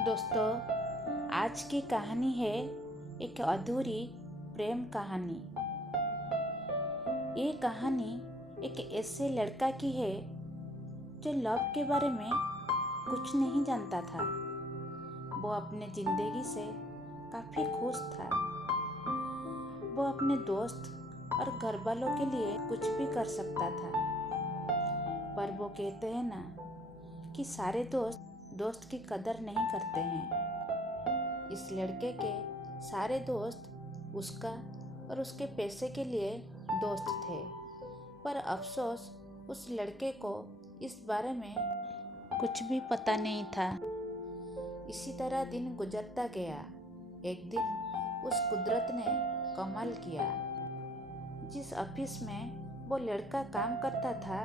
दोस्तों, आज की कहानी है एक अधूरी प्रेम कहानी। ये कहानी एक ऐसे लड़का की है जो लव के बारे में कुछ नहीं जानता था। वो अपने जिंदगी से काफ़ी खुश था। वो अपने दोस्त और घर वालों के लिए कुछ भी कर सकता था। पर वो कहते हैं ना कि सारे दोस्त की कदर नहीं करते हैं। इस लड़के के सारे दोस्त उसका और उसके पैसे के लिए दोस्त थे। पर अफसोस उस लड़के को इस बारे में कुछ भी पता नहीं था। इसी तरह दिन गुजरता गया। एक दिन उस कुदरत ने कमाल किया। जिस ऑफिस में वो लड़का काम करता था,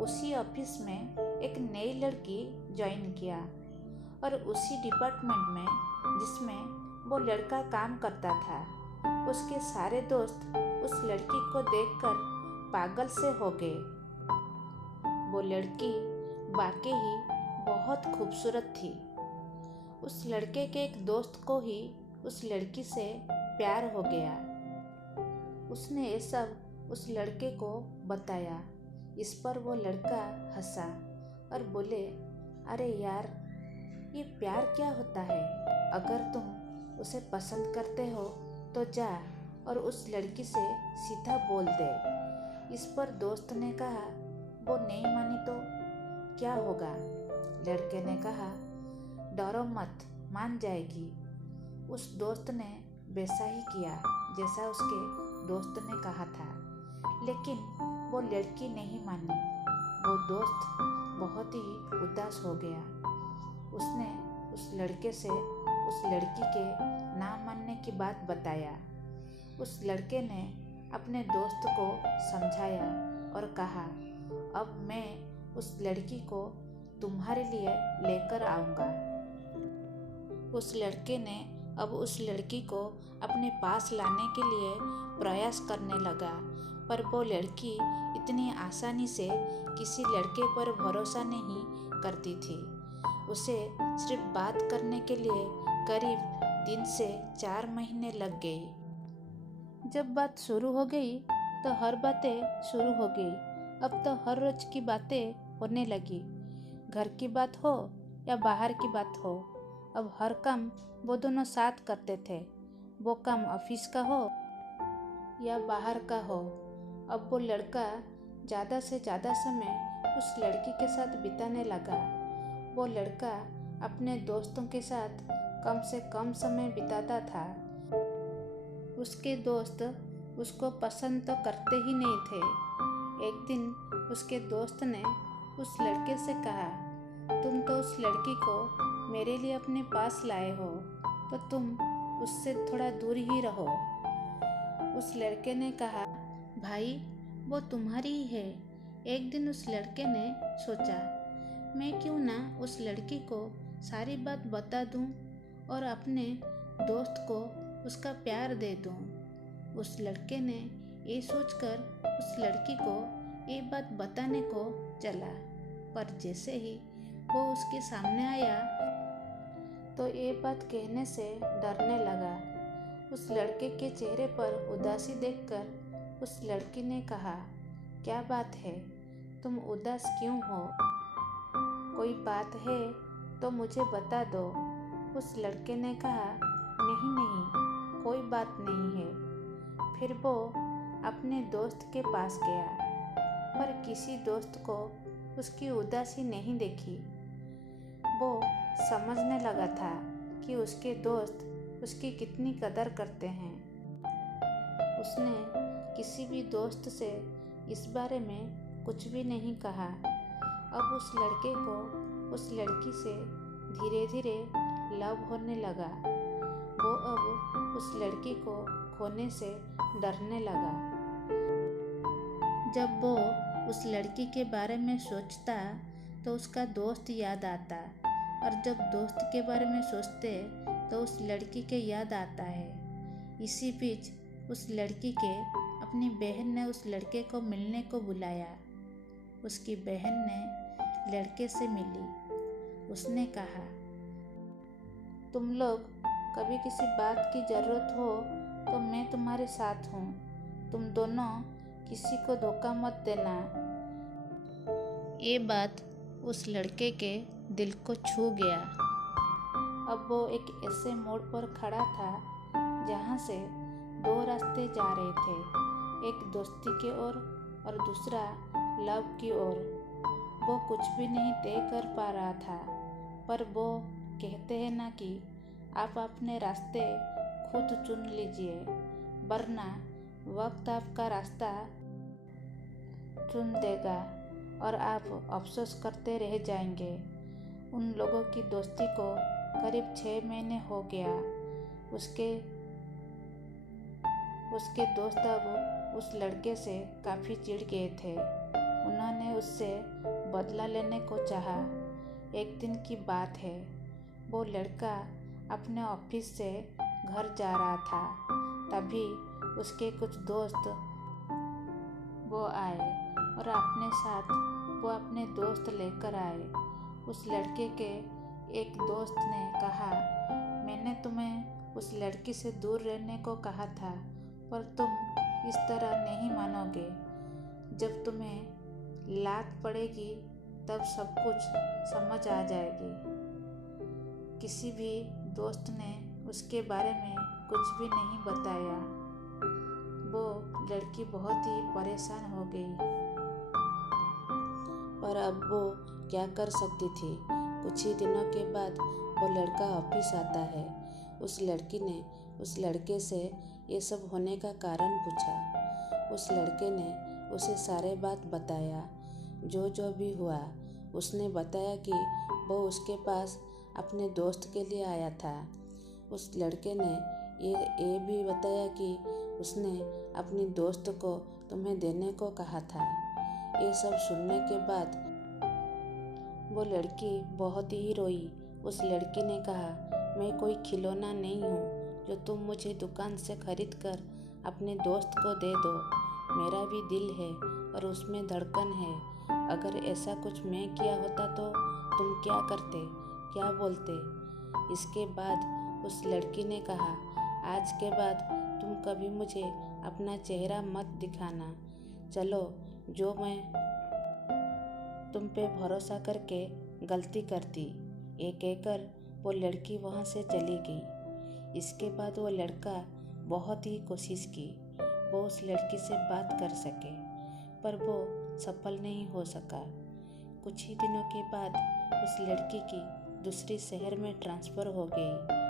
उसी ऑफिस में एक नई लड़की ज्वाइन किया और उसी डिपार्टमेंट में जिसमें वो लड़का काम करता था। उसके सारे दोस्त उस लड़की को देखकर पागल से हो गए। वो लड़की वाकई ही बहुत खूबसूरत थी। उस लड़के के एक दोस्त को ही उस लड़की से प्यार हो गया। उसने ये सब उस लड़के को बताया। इस पर वो लड़का हंसा और बोले, अरे यार, ये प्यार क्या होता है? अगर तुम उसे पसंद करते हो तो जा और उस लड़की से सीधा बोल दे। इस पर दोस्त ने कहा, वो नहीं मानी तो क्या होगा? लड़के ने कहा, डरो मत, मान जाएगी। उस दोस्त ने वैसा ही किया जैसा उसके दोस्त ने कहा था, लेकिन वो लड़की नहीं मानी। वो दोस्त बहुत ही उदास हो गया। उसने उस लड़के से उस लड़की के ना मानने की बात बताया। उस लड़के ने अपने दोस्त को समझाया और कहा, अब मैं उस लड़की को तुम्हारे लिए लेकर आऊँगा। उस लड़के ने अब उस लड़की को अपने पास लाने के लिए प्रयास करने लगा। पर वो लड़की इतनी आसानी से किसी लड़के पर भरोसा नहीं करती थी। उसे सिर्फ बात करने के लिए करीब 3 से 4 महीने लग गई। जब बात शुरू हो गई तो हर बातें शुरू हो गई। अब तो हर रोज की बातें होने लगी। घर की बात हो या बाहर की बात हो, अब हर काम वो दोनों साथ करते थे। वो काम ऑफिस का हो या बाहर का हो। अब वो लड़का ज़्यादा से ज़्यादा समय उस लड़की के साथ बिताने लगा। वो लड़का अपने दोस्तों के साथ कम से कम समय बिताता था। उसके दोस्त उसको पसंद तो करते ही नहीं थे। एक दिन उसके दोस्त ने उस लड़के से कहा, तुम तो उस लड़की को मेरे लिए अपने पास लाए हो, तो तुम उससे थोड़ा दूर ही रहो। उस लड़के ने कहा, भाई, वो तुम्हारी ही है। एक दिन उस लड़के ने सोचा, मैं क्यों ना उस लड़की को सारी बात बता दूं और अपने दोस्त को उसका प्यार दे दूं। उस लड़के ने ये सोचकर उस लड़की को ये बात बताने को चला। पर जैसे ही वो उसके सामने आया तो ये बात कहने से डरने लगा। उस लड़के के चेहरे पर उदासी देखकर उस लड़की ने कहा, क्या बात है, तुम उदास क्यों हो? कोई बात है तो मुझे बता दो। उस लड़के ने कहा, नहीं नहीं, कोई बात नहीं है। फिर वो अपने दोस्त के पास गया, पर किसी दोस्त को उसकी उदासी नहीं देखी। वो समझने लगा था कि उसके दोस्त उसकी कितनी कदर करते हैं। उसने किसी भी दोस्त से इस बारे में कुछ भी नहीं कहा। अब उस लड़के को उस लड़की से धीरे धीरे लव होने लगा। वो अब उस लड़की को खोने से डरने लगा। जब वो उस लड़की के बारे में सोचता तो उसका दोस्त याद आता, और जब दोस्त के बारे में सोचते तो उस लड़की के याद आता है। इसी बीच उस लड़की के अपनी बहन ने उस लड़के को मिलने को बुलाया। उसकी बहन ने लड़के से मिली। उसने कहा, तुम लोग कभी किसी बात की ज़रूरत हो तो मैं तुम्हारे साथ हूँ। तुम दोनों किसी को धोखा मत देना। ये बात उस लड़के के दिल को छू गया। अब वो एक ऐसे मोड़ पर खड़ा था जहाँ से दो रास्ते जा रहे थे, एक दोस्ती की ओर और दूसरा लव की ओर। वो कुछ भी नहीं तय कर पा रहा था, पर वो कहते हैं ना कि आप अपने रास्ते खुद चुन लीजिए, वरना वक्त आपका रास्ता चुन देगा और आप अफसोस करते रह जाएंगे। उन लोगों की दोस्ती को करीब 6 महीने हो गया। उसके दोस्त अब उस लड़के से काफ़ी चिढ़ गए थे। उन्होंने उससे बदला लेने को चाहा। एक दिन की बात है, वो लड़का अपने ऑफिस से घर जा रहा था। तभी उसके कुछ दोस्त वो आए और अपने साथ वो अपने दोस्त लेकर आए। उस लड़के के एक दोस्त ने कहा, मैंने तुम्हें उस लड़की से दूर रहने को कहा था, पर तुम इस तरह नहीं मानोगे। जब तुम्हें लात पड़ेगी तब सब कुछ समझ आ जाएगी। किसी भी दोस्त ने उसके बारे में कुछ भी नहीं बताया। वो लड़की बहुत ही परेशान हो गई, पर अब वो क्या कर सकती थी। कुछ ही दिनों के बाद वो लड़का ऑफिस आता है। उस लड़की ने उस लड़के से ये सब होने का कारण पूछा। उस लड़के ने उसे सारे बात बताया, जो जो भी हुआ। उसने बताया कि वो उसके पास अपने दोस्त के लिए आया था। उस लड़के ने ये भी बताया कि उसने अपनी दोस्त को तुम्हें देने को कहा था। ये सब सुनने के बाद वो लड़की बहुत ही रोई। उस लड़की ने कहा, मैं कोई खिलौना नहीं हूँ जो तुम मुझे दुकान से खरीद कर अपने दोस्त को दे दो। मेरा भी दिल है और उसमें धड़कन है। अगर ऐसा कुछ मैं किया होता तो तुम क्या करते, क्या बोलते? इसके बाद उस लड़की ने कहा, आज के बाद तुम कभी मुझे अपना चेहरा मत दिखाना। चलो, जो मैं तुम पे भरोसा करके गलती कर दी। ये कहकर वो लड़की वहाँ से चली गई। इसके बाद वो लड़का बहुत ही कोशिश की वो उस लड़की से बात कर सके, पर वो सफल नहीं हो सका। कुछ ही दिनों के बाद उस लड़की की दूसरी शहर में ट्रांसफ़र हो गई।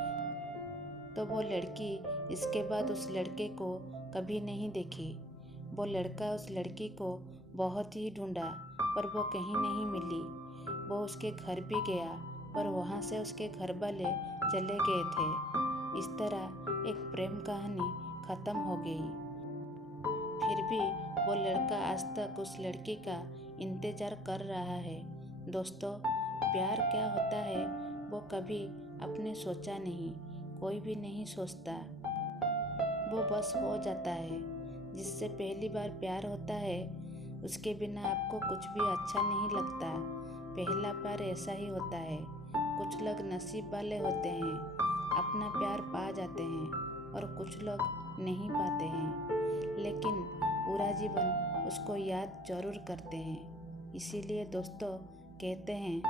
तो वो लड़की इसके बाद उस लड़के को कभी नहीं देखी। वो लड़का उस लड़की को बहुत ही ढूंढा, पर वो कहीं नहीं मिली। वो उसके घर भी गया, पर वहाँ से उसके घर वाले चले गए थे। इस तरह एक प्रेम कहानी ख़त्म हो गई। फिर भी वो लड़का आज तक उस लड़की का इंतज़ार कर रहा है। दोस्तों, प्यार क्या होता है वो कभी आपने सोचा नहीं, कोई भी नहीं सोचता। वो बस हो जाता है। जिससे पहली बार प्यार होता है उसके बिना आपको कुछ भी अच्छा नहीं लगता। पहला प्यार ऐसा ही होता है। कुछ लोग नसीब वाले होते हैं, अपना प्यार पा जाते हैं, और कुछ लोग नहीं पाते हैं, लेकिन पूरा जीवन उसको याद जरूर करते हैं। इसीलिए दोस्तों कहते हैं,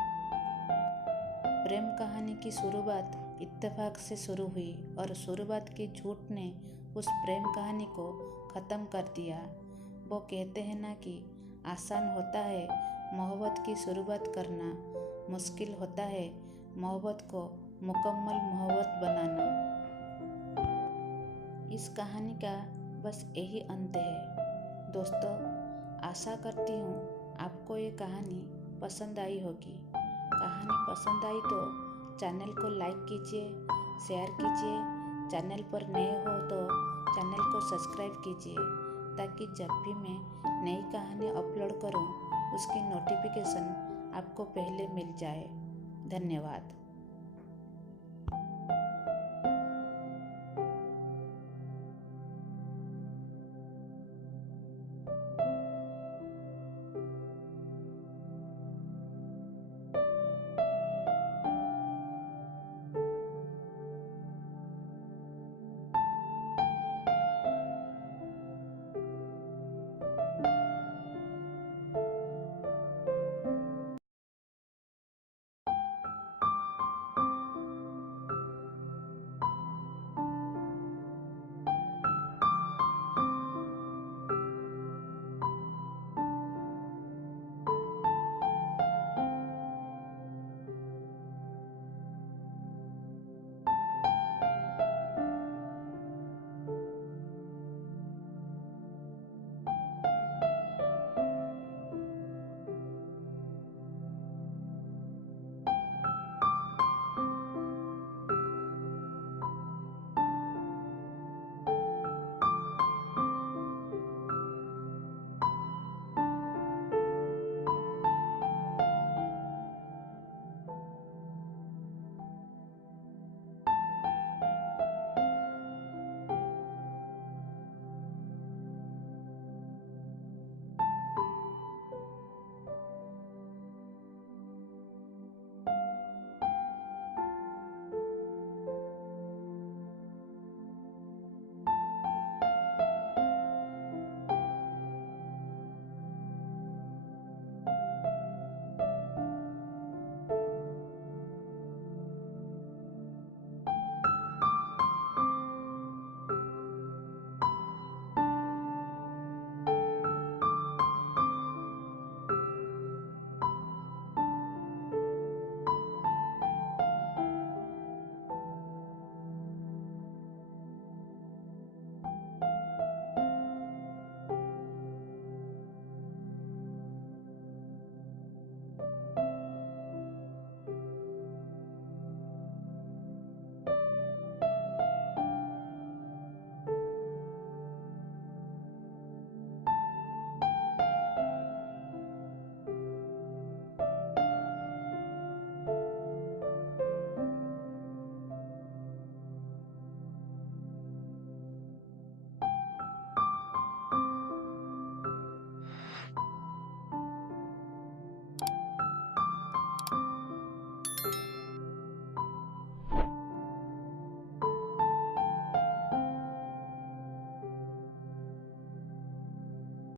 प्रेम कहानी की शुरुआत इत्तेफाक से शुरू हुई और शुरुआत की झूठ ने उस प्रेम कहानी को ख़त्म कर दिया। वो कहते हैं ना कि आसान होता है मोहब्बत की शुरुआत करना, मुश्किल होता है मोहब्बत को मुकम्मल मोहब्बत बनाना। इस कहानी का बस यही अंत है। दोस्तों, आशा करती हूँ आपको ये कहानी पसंद आई होगी। कहानी पसंद आई तो चैनल को लाइक कीजिए, शेयर कीजिए। चैनल पर नए हो तो चैनल को सब्सक्राइब कीजिए, ताकि जब भी मैं नई कहानी अपलोड करूं उसकी नोटिफिकेशन आपको पहले मिल जाए। धन्यवाद।